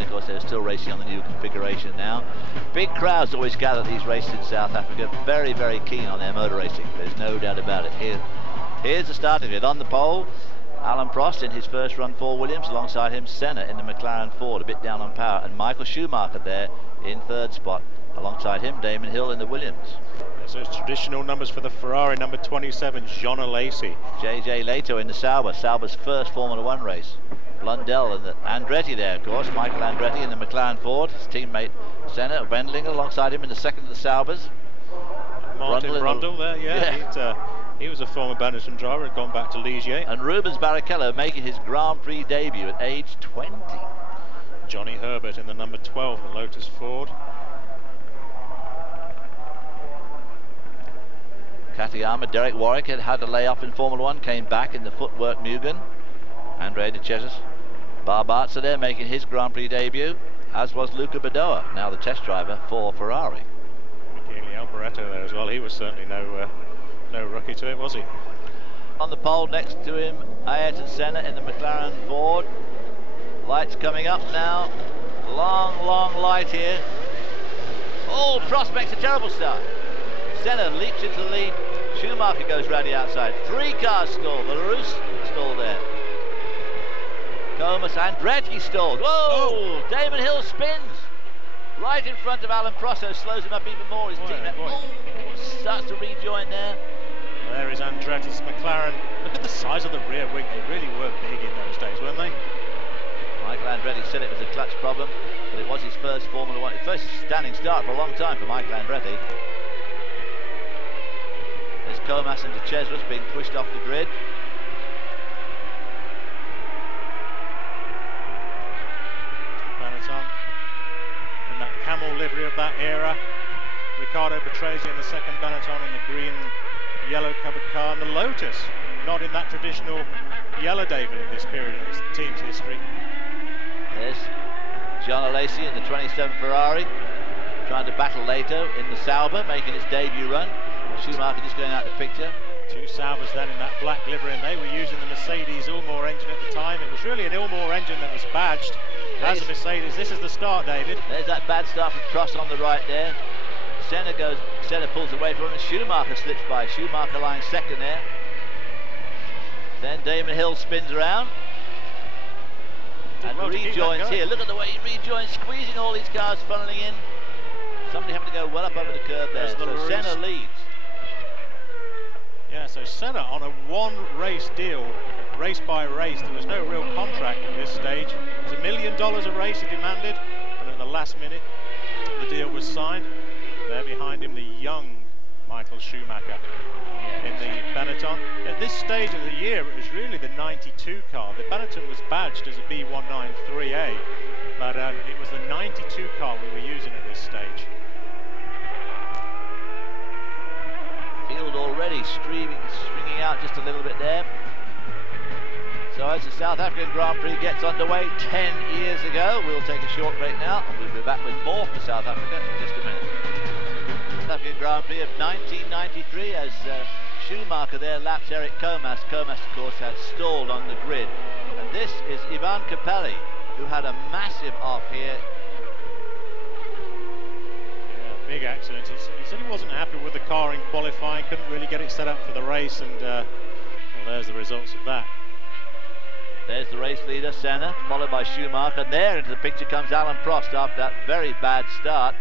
Of course, they're still racing on the new configuration now. Big crowds always gather at these races in South Africa. Very, very keen on their motor racing. There's no doubt about it. Here's the start of it. On the pole, Alan Prost in his first run for Williams. Alongside him, Senna in the McLaren Ford, a bit down on power. And Michael Schumacher there in third spot. Alongside him, Damon Hill in the Williams. There's those traditional numbers for the Ferrari, number 27, John Alesi. JJ Leto in the Sauber. Sauber's first Formula One race. Blundell and Andretti there, of course. Michael Andretti in the McLaren Ford. His teammate Senna, Wendlinger alongside him in the second of the Saubers. Martin Brundle there, yeah. He was a former Benetton driver, had gone back to Ligier. And Rubens Barrichello making his Grand Prix debut at age 20. Johnny Herbert in the number 12, the Lotus Ford. Katayama, Derek Warwick had a lay-off in Formula One, came back in the footwork Mugen. Andre de Cesis. Barbaza there making his Grand Prix debut, as was Luca Badoa, now the test driver for Ferrari. Michele Alboreto there as well. He was certainly no rookie to it, was he? On the pole next to him, Ayrton Senna in the McLaren Ford. Lights coming up now. Long light here. Oh, Prost makes a terrible start. Senna leaps into the lead. Schumacher goes round the outside. 3 cars stalled. The Larousse stalled there. Comas, Andretti stalled. Whoa! Oh. Damon Hill spins right in front of Alan Prost, slows him up even more. His teammate starts to rejoin there. Well, there is Andretti's McLaren. Look at the size of the rear wing. They really were big in those days, weren't they? Michael Andretti said it was a clutch problem, but it was his first Formula One, first standing start for a long time for Michael Andretti. There's Comas and de Cesis being pushed off the grid. Benetton in that camel livery of that era. Riccardo Patrese in the second Benetton in the green yellow covered car, and the Lotus not in that traditional yellow, David, in this period in his team's history. There's John Alesi in the 27 Ferrari trying to battle Leto in the Sauber, making its debut run. Schumacher just going out the picture. 2 Saubers then in that black livery, and they were using the Mercedes Ilmor engine at the time. It was really an Ilmor engine that was badged as a Mercedes. This is the start, David. There's that bad start from Prost on the right there. Senna pulls away from him, and Schumacher slips by. Schumacher lying second there. Then Damon Hill spins around and rejoins here. Look at the way he rejoins, squeezing all these cars funneling in. Somebody having to go well up over the curb there. So Senna leads. Yeah, so Senna on a 1-race deal, race by race. There was no real contract at this stage. It was $1 million a race he demanded, and at the last minute the deal was signed. There behind him, the young Michael Schumacher in the Benetton. At this stage of the year, it was really the 92 car. The Benetton was badged as a B193A, but it was the 92 car we were using at this stage. Field already stringing out just a little bit there. So as the South African Grand Prix gets underway 10 years ago, we'll take a short break now, and we'll be back with more for South Africa in just a minute. South African Grand Prix of 1993 as Schumacher there laps Eric Comas. Comas, of course, had stalled on the grid. And this is Ivan Capelli, who had a massive off here. Big accident. He said he wasn't happy with the car in qualifying, couldn't really get it set up for the race, and well, there's the results of that. There's the race leader, Senna, followed by Schumacher. And there into the picture comes Alan Prost after that very bad start.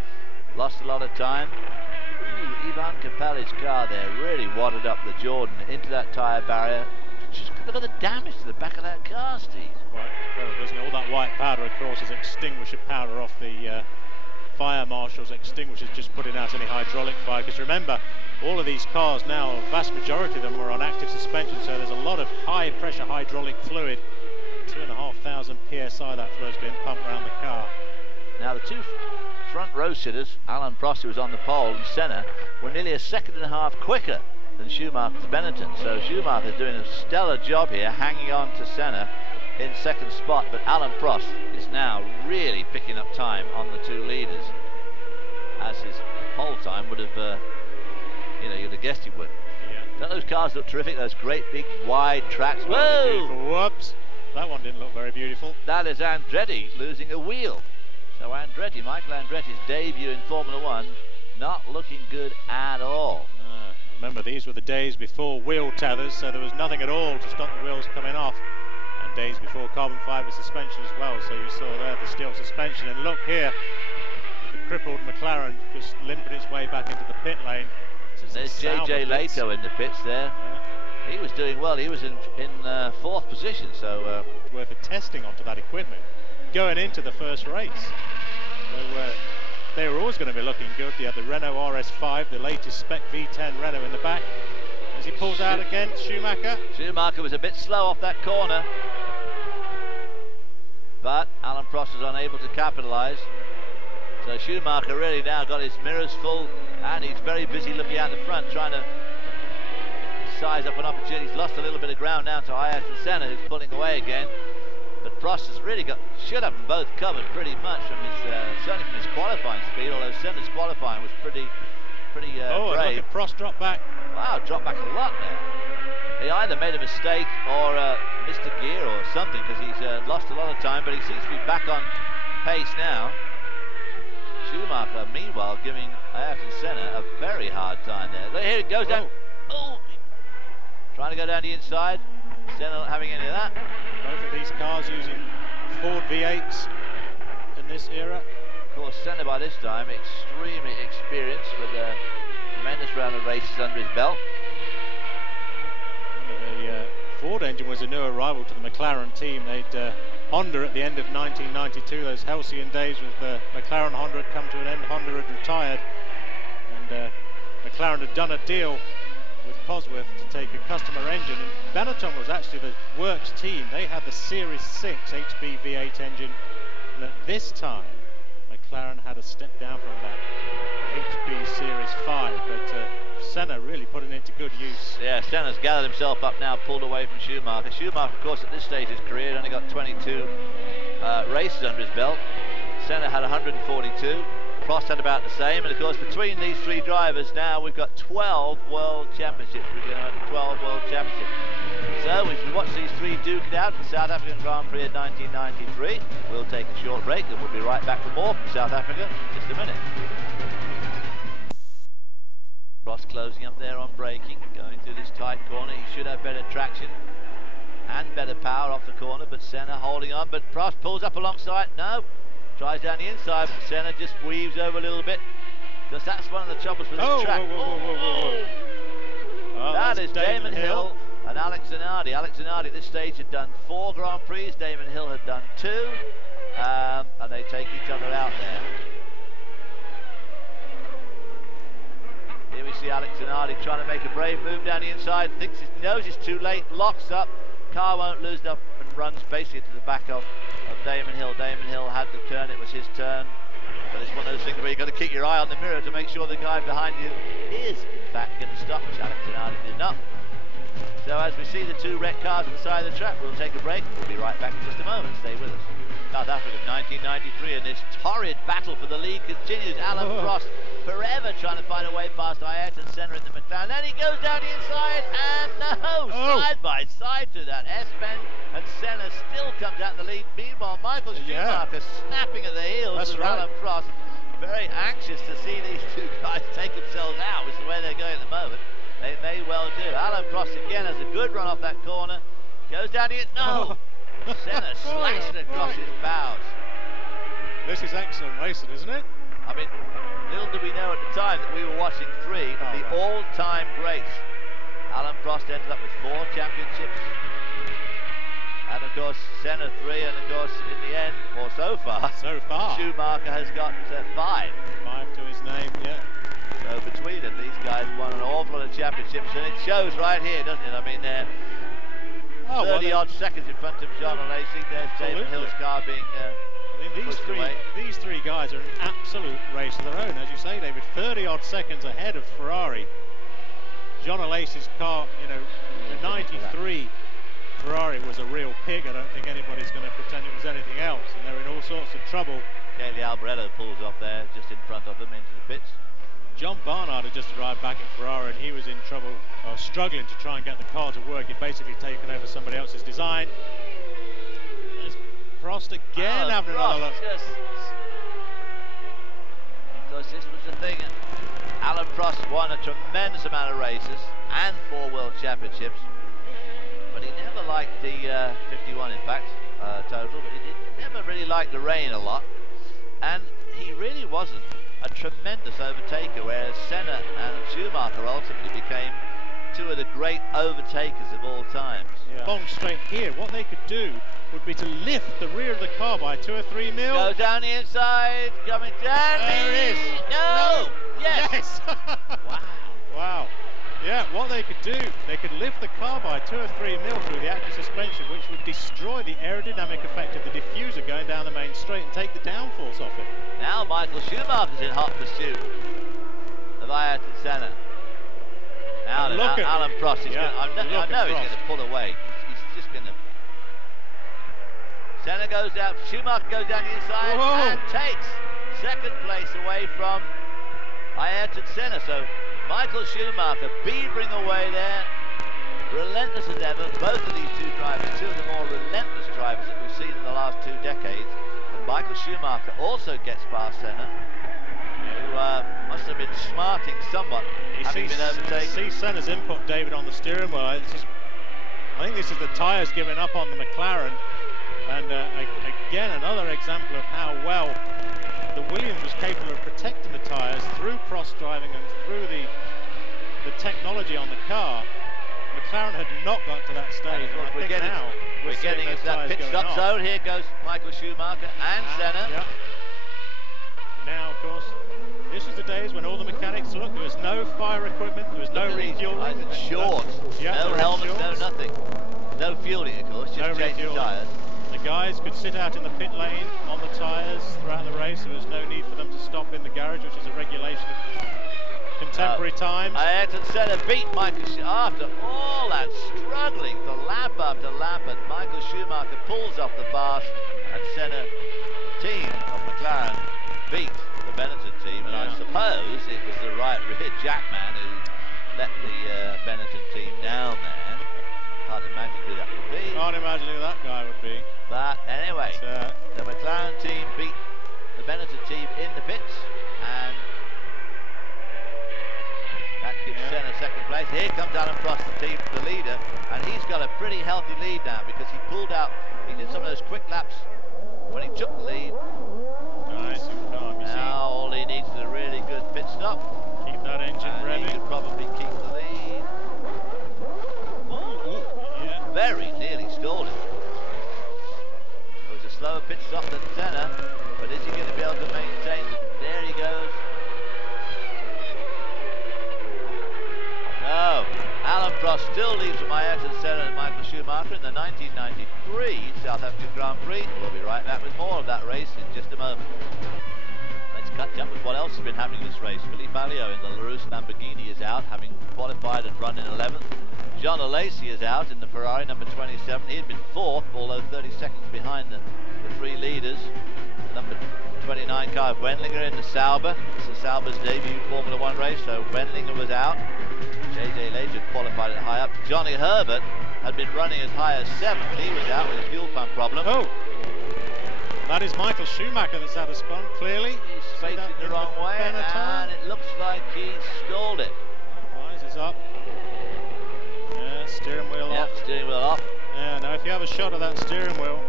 Lost a lot of time. Ooh, Ivan Capelli's car there really wadded up the Jordan into that tyre barrier. Just look at the damage to the back of that car, Steve. Quite incredible, isn't it? All that white powder, of course, is extinguisher powder off the fire marshal's extinguishers, just putting out any hydraulic fire. Because remember, all of these cars now, a vast majority of them are on active suspension, so there's a lot of high pressure hydraulic fluid. 2,500 psi that fluid's being pumped around the car. Now the 2 front row sitters, Alan Prost, who was on the pole, and Senna, were nearly a second and a half quicker than Schumacher's Benetton. So Schumacher's doing a stellar job here, hanging on to Senna in second spot, but Alan Prost is now really picking up time on the 2 leaders, as his pole time would have, you'd have guessed he would. Yeah. Don't those cars look terrific? Those great big wide tracks. Whoa! Whoops! That one didn't look very beautiful. That is Andretti losing a wheel. So Andretti, Michael Andretti's debut in Formula One, not looking good at all. Remember, these were the days before wheel tethers, so there was nothing at all to stop the wheels coming off. And days before carbon fibre suspension as well, so you saw there the steel suspension. And look here, the crippled McLaren just limping its way back into the pit lane. There's JJ Leto in the pits there. Yeah. He was doing well. He was in fourth position, so worth of testing onto that equipment going into the first race. So they were always going to be looking good. They had the Renault RS5, the latest spec V10 Renault in the back. As he pulls out against Schumacher. Schumacher was a bit slow off that corner, but Alan Prost was unable to capitalise. So Schumacher really now got his mirrors full, and he's very busy looking out the front, trying to size up an opportunity. He's lost a little bit of ground now to Ayrton Senna, who's pulling away again. But Prost has really should have them both covered pretty much from his, certainly from his qualifying speed, although Senna's qualifying was pretty brave. Look at Prost drop back. Wow, dropped back a lot there. He either made a mistake or missed a gear or something, because he's lost a lot of time, but he seems to be back on pace now. Schumacher, meanwhile, giving Ayrton Senna a very hard time there. Look, here it goes down. Oh, trying to go down the inside. Senna not having any of that. Both of these cars using Ford V8s in this era. Of course, Senna by this time extremely experienced with a tremendous round of races under his belt. The Ford engine was a new arrival to the McLaren team. They'd Honda at the end of 1992, those halcyon days with McLaren Honda had come to an end. Honda had retired, and McLaren had done a deal with Cosworth to take a customer engine, and Benetton was actually the works team. They had the Series 6 HB V8 engine, and at this time McLaren had a step down from that HB Series 5, but Senna really putting it to good use. Yeah, Senna's gathered himself up now, pulled away from Schumacher. Schumacher, of course, at this stage of his career, only got 22 races under his belt. Senna had 142. Prost had about the same, and of course between these three drivers now we've got 12 World Championships. We're going to 12 World Championships. So if we watch these three duke it out, the South African Grand Prix of 1993, we'll take a short break and we'll be right back for more from South Africa in just a minute. Prost closing up there on braking, going through this tight corner. He should have better traction and better power off the corner, but Senna holding on, but Prost pulls up alongside. No, tries down the inside, but Senna just weaves over a little bit, because that's one of the troubles with this track. That is Damon Hill and Alex Zanardi. Alex Zanardi at this stage had done 4 Grand Prix, Damon Hill had done 2, and they take each other out there. Here we see Alex Zanardi trying to make a brave move down the inside, knows it's too late, locks up, car won't lose up, and runs basically to the back of Damon Hill. Damon Hill had the turn, it was his turn, but it's one of those things where you've got to keep your eye on the mirror to make sure the guy behind you is in fact going to stop, which Alex Zanardi did not. So as we see the 2 wrecked cars on the side of the track, we'll take a break. We'll be right back in just a moment. Stay with us. South Africa 1993, and this torrid battle for the lead continues. Alan Prost forever trying to find a way past Ayrton Senna in the McLaren. Then he goes down the inside, and no, side by side to that S-bend, and Senna still comes out in the lead. Meanwhile, Michael Schumacher snapping at the heels of Alan Prost, very anxious to see these 2 guys take themselves out, which is where they're going at the moment. They may well do. Alan Prost again has a good run off that corner, goes down the no. Senna slashed across his bows. This is excellent racing, isn't it? I mean, little did we know at the time that we were watching 3 of the all-time greats. Alan Prost ended up with 4 championships, and of course Senna 3, and of course in the end, or so far, Schumacher has got 5. 5 to his name, yeah. So between them, these guys won an awful lot of championships, and it shows right here, doesn't it? I mean, they're 30-odd seconds in front of Jean Alesi. There's Damon Hill's car being these three guys are an absolute race of their own. As you say, David, 30-odd seconds ahead of Ferrari. Jean Alesi's car, you know, the 93 Ferrari was a real pig. I don't think anybody's going to pretend it was anything else, and they're in all sorts of trouble. Kelly Alboreto pulls off there, just in front of them into the pits. John Barnard had just arrived back in Ferrari, and he was in trouble, struggling to try and get the car to work. He'd basically taken over somebody else's design. Prost again having another look. Because this was the thing. Alan Prost won a tremendous amount of races and 4 World Championships, but he never liked the 51 in fact, total. He never really liked the rain a lot, and he really wasn't a tremendous overtaker, whereas Senna and Schumacher ultimately became 2 of the great overtakers of all times. Yeah. Long straight here, what they could do would be to lift the rear of the car by 2 or 3 mil. Go down the inside, coming down. There it is. No! Yes! Yes. Wow. Wow. Yeah, what they could do, they could lift the car by 2 or 3 mil through the active suspension, which would destroy the aerodynamic effect of the diffuser going down the main straight and take the downforce off it. Now Michael Schumacher's in hot pursuit of Ayrton Senna. Now Alan Prost is yeah, I know he's going to pull away. He's just going to. Senna goes down, Schumacher goes down the inside. Whoa. And takes second place away from Ayrton Senna. So Michael Schumacher beavering away there, relentless as ever. Both of these 2 drivers, 2 of the more relentless drivers that we've seen in the last 2 decades. And Michael Schumacher also gets past Senna, who must have been smarting somewhat, having been overtaken. See Senna's input, David, on the steering wheel. I think this is the tyres giving up on the McLaren, and again another example of how well the Williams was capable of protecting the tyres through cross driving and through the technology on the car. McLaren had not got to that stage. We're getting into that pit stop zone. Here goes Michael Schumacher and Senna. Yeah. Now, of course, this was the days when all the mechanics, look, there was no fire equipment, there was no refueling. Shorts, no helmets, no nothing. No fueling, of course, just changing tyres. The guys could sit out in the pit lane on the tyres throughout the race. There was no need for them to stop in the garage, which is a regulation of contemporary times. Ayrton Senna beat Michael Schumacher after all that struggling for lap after lap, and Michael Schumacher pulls off the fast, and Senna, the team of McLaren, beat the Benetton team, and I suppose it was the right rear jackman who let the Benetton team down there. Can't imagine who that would be. Can't imagine who that guy would be. But anyway, the McLaren team beat the Benetton team in the pits, and that gives Senna second place. Here comes Alan Prost, the leader, and he's got a pretty healthy lead now because he pulled out, he did some of those quick laps when he took the lead. Nice and calm. Now all he needs is a really good pit stop. Keep that engine revving. He could probably keep the lead. Very nearly stalled it. It was a slower pit stop than Senna, but is he going to be able to maintain it? There he goes. No, Alan Prost still leads from Ayrton Senna and Michael Schumacher in the 1993 South African Grand Prix. We'll be right back with more of that race in just a moment. Let's catch up with what else has been happening in this race. Philippe Alliot in the LaRousse Lamborghini is out, having qualified and run in 11th. John Alesi is out in the Ferrari number 27. He had been 4th, although 30 seconds behind the 3 leaders. The number 29 car of Wendlinger in the Sauber. This is Sauber's debut Formula 1 race, so Wendlinger was out. JJ Leger qualified it high up. Johnny Herbert had been running as high as 7th. He was out with a fuel pump problem. Oh, that is Michael Schumacher that's out of spun, clearly. He's facing the wrong way, and it looks like he stalled it. Rises up. Yeah, steering wheel off. Steering wheel off. Yeah, now if you have a shot of that steering wheel,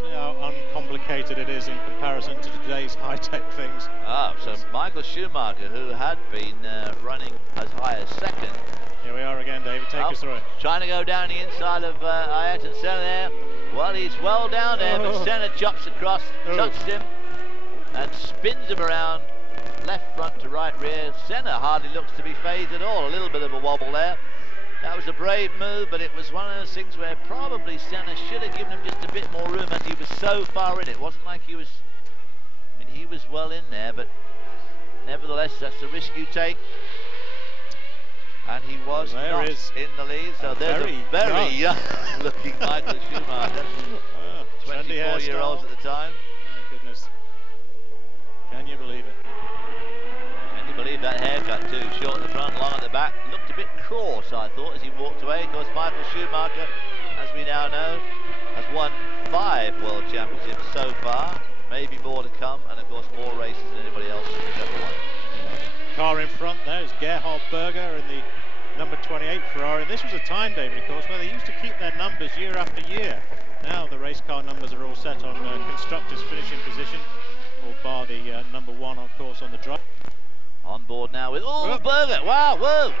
see how uncomplicated it is in comparison to today's high-tech things. So Michael Schumacher, who had been running as high as 2nd. Here we are again, David, take us through it. Trying to go down the inside of Ayrton Senna there. Well, he's well down there, but Senna chops across, touched him, and spins him around, left front to right rear. Senna hardly looks to be phased at all, a little bit of a wobble there. That was a brave move, but it was one of those things where probably Senna should have given him just a bit more room as he was so far in. It wasn't like he was, I mean, he was well in there, but nevertheless, that's the risk you take. And he was not in the lead, so there's a very young looking Michael Schumacher. 24-year-olds at the time. Oh, goodness. Can you believe it? Can you believe that haircut too? Short at the front, long at the back. Looked a bit coarse, I thought, as he walked away. Of course, Michael Schumacher, as we now know, has won 5 World Championships so far, maybe more to come, and of course more races than anybody else has ever won. Car in front there is Gerhard Berger in the number 28 Ferrari. And this was a time, David, of course, where they used to keep their numbers year after year. Now the race car numbers are all set on constructors' finishing position, or bar the number 1, of course, on the drive. On board now with, Berger, wow, whoa!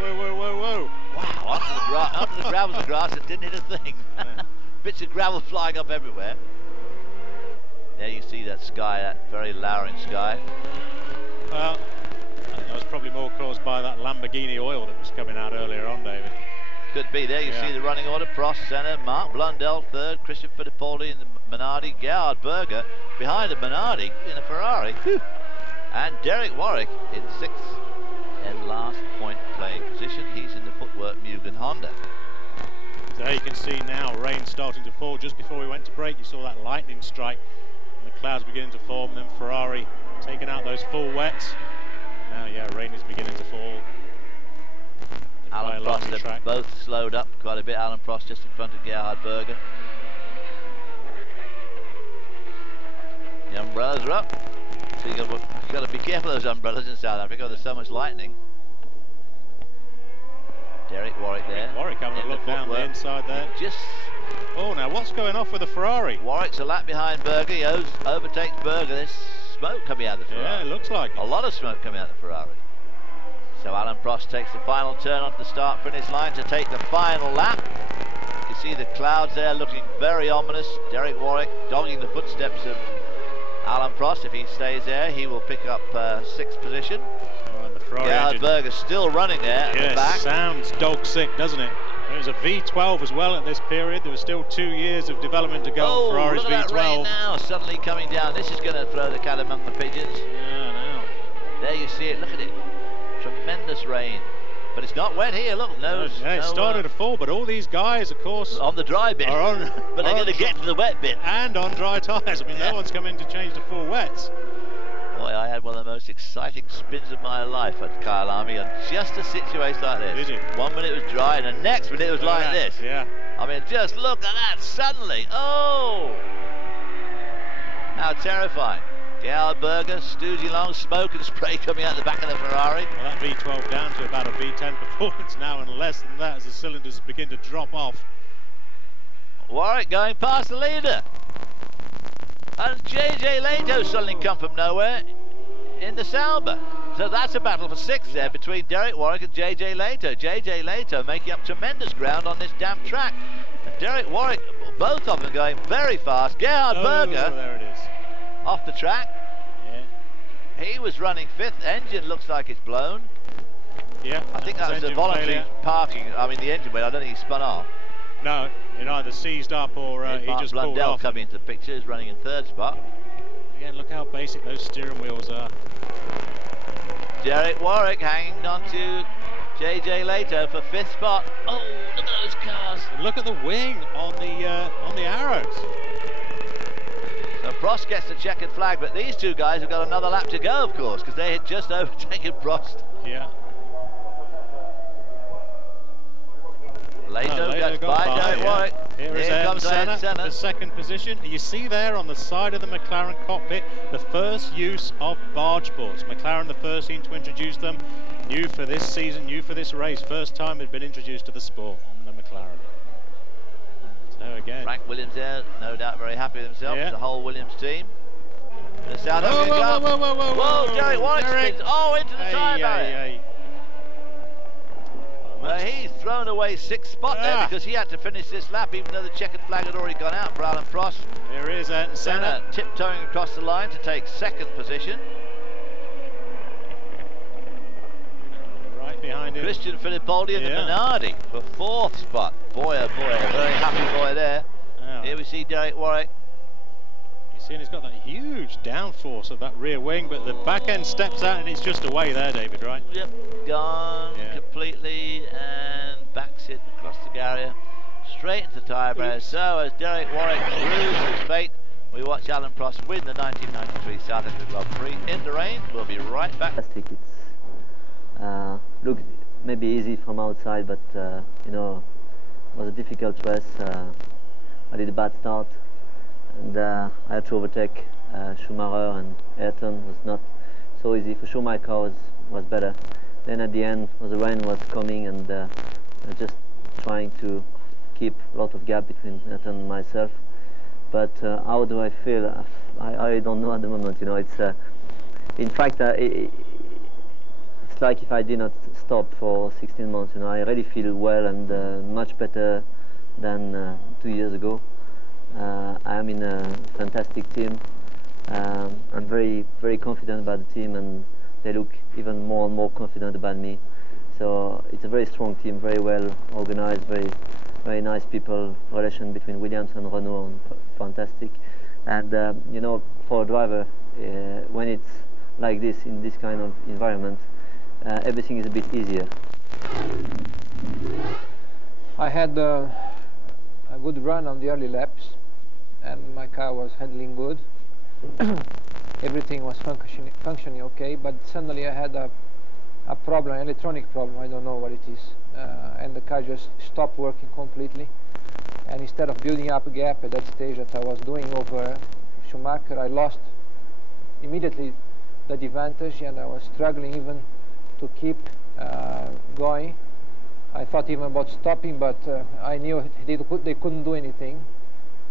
Whoa. Wow, onto the gravel of the grass, and didn't hit a thing. Yeah. Bits of gravel flying up everywhere. There you see that sky, that very lowering sky. Well, I think that was probably more caused by that Lamborghini oil that was coming out earlier on, David. Could be. There you see the running order. Prost centre, Mark Blundell third, Christian Fittipaldi in the Minardi, Gerhard Berger behind the Minardi in a Ferrari, and Derek Warwick in 6th and last point playing position. He's in the footwork Mugen Honda. So there you can see now rain starting to fall. Just before we went to break, you saw that lightning strike and the clouds beginning to form, and then Ferrari taking out those full wets. Now, rain is beginning to fall. Alan Prost have both slowed up quite a bit. Alan Prost just in front of Gerhard Berger. The umbrellas are up. So you've got to be careful of those umbrellas in South Africa. There's so much lightning. Derek Warwick there. Warwick having a look down the inside there. Oh, now what's going off with the Ferrari? Warwick's a lap behind Berger. He overtakes Berger. There's smoke coming out of the Ferrari. Yeah, it looks like it. A lot of smoke coming out of the Ferrari. So Alan Prost takes the final turn onto the start-finish line to take the final lap. You see the clouds there looking very ominous. Derek Warwick dogging the footsteps of Alan Prost. If he stays there, he will pick up 6th position. Oh, the Ferrari Gerhard Berger still running there at the back. Sounds dog sick, doesn't it? It was a V12 as well at this period. There was still 2 years of development to go on Ferrari's look at V12. That rain now suddenly coming down. This is going to throw the cat among the pigeons. Yeah, now. There you see it. Look at it. Tremendous rain. But it's not wet here. Look, it started to fall, but all these guys, of course, on the dry bit are on. But they're going to get to the wet bit. And on dry tyres. I mean, no one's come in to change the full wets. Boy, I had one of the most exciting spins of my life at Kyalami on just a situation like this. Did you? 1 minute was dry, and the next minute it was like this. Yeah. I mean, just look at that suddenly. Oh! How terrifying. Gerhard Berger, stooging along, smoke and spray coming out the back of the Ferrari. Well, that V12 down to about a V10 performance now, and less than that as the cylinders begin to drop off. Warwick going past the leader. And JJ Leto suddenly come from nowhere in the Sauber. So that's a battle for 6th there between Derek Warwick and JJ Leto. JJ Leto making up tremendous ground on this damp track. And Derek Warwick, both of them going very fast. Gerhard Berger, there it is, off the track. Yeah. He was running 5th. Engine looks like it's blown. Yeah. I think that was a voluntary parking. I mean, the engine went. I don't think he spun off. No, it either seized up or he just pulled Blundell off. coming into the picture, is running in 3rd spot. Again, look how basic those steering wheels are. Derek Warwick hanging on to JJ Leto for 5th spot. Oh, look at those cars. And look at the wing on the arrows. So Prost gets the checkered flag, but these two guys have got another lap to go, of course, because they had just overtaken Prost. Yeah. Leto gets by Derek Warwick. Here comes Senna, the 2nd position. You see there on the side of the McLaren cockpit the first use of barge boards. McLaren the first team to introduce them. New for this season, new for this race. First time they've been introduced to the sport on the McLaren. So again, Frank Williams there, no doubt very happy with himself. Yeah. The whole Williams team. The South African car. Whoa, Derek Warwick spins. Oh, into the tyre barrier. Well, he's thrown away 6th spot there because he had to finish this lap, even though the checkered flag had already gone out for Alan Prost. There is Senna tiptoeing across the line to take 2nd position. Right behind him, Christian Fittipaldi in the Minardi for 4th spot. Boy, oh boy, a very happy boy there. Here we see Derek Warwick. You see, he's got that huge downforce of that rear wing, but the back end steps out and it's just away there, David, right? Yep, gone completely, and backs it across the barrier, straight into the tyre barrier. So as Derek Warwick loses his fate, we watch Alan Prost win the 1993 South African Grand Prix in the rain. We'll be right back. Fantastic. It's looked maybe easy from outside, but you know, it was a difficult race. I did a bad start, and I had to overtake Schumacher and Ayrton. Was not so easy. For sure, my car was better. Then at the end, the rain was coming, and just trying to keep a lot of gap between Ayrton and myself. But how do I feel? I don't know at the moment. You know, it's in fact it's like if I did not stop for 16 months. You know, I really feel well and much better than 2 years ago. I am in a fantastic team. I'm very confident about the team, and they look even more and more confident about me. So it's a very strong team, very well organized, very nice people. Relation between Williams and Renault, fantastic. And you know, for a driver, when it's like this in this kind of environment, everything is a bit easier. I had a good run on the early laps, and my car was handling good. Everything was functioning okay, but suddenly I had a problem, an electronic problem. I don't know what it is, and the car just stopped working completely. And instead of building up a gap at that stage that I was doing over Schumacher, I lost immediately the advantage, and I was struggling even to keep going. I thought even about stopping, but I knew they couldn't do anything.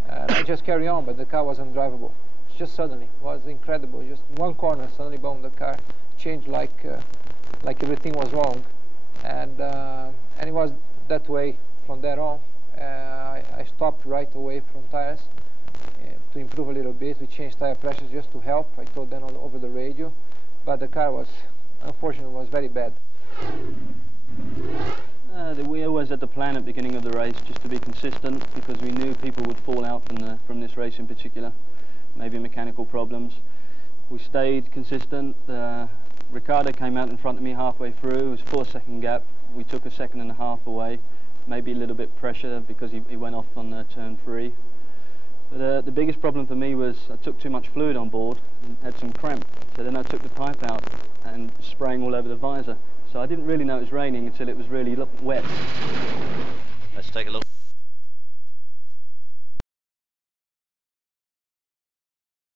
And I just carry on, but the car was undrivable. Just suddenly, it was incredible. Just one corner, suddenly, boom, the car changed like everything was wrong, and it was that way from there on. I stopped right away from tires to improve a little bit. We changed tire pressures just to help. I told them over the radio, but the car was, unfortunately, was very bad. We always had the plan at the beginning of the race just to be consistent, because we knew people would fall out from this race in particular, maybe mechanical problems. We stayed consistent. Ricciardo came out in front of me halfway through. It was a 4-second gap. We took a 1.5 seconds away, maybe a little bit pressure because he went off on turn 3. But the biggest problem for me was I took too much fluid on board and had some cramp. So then I took the pipe out and spraying all over the visor. So I didn't really know it was raining until it was really wet. Let's take a look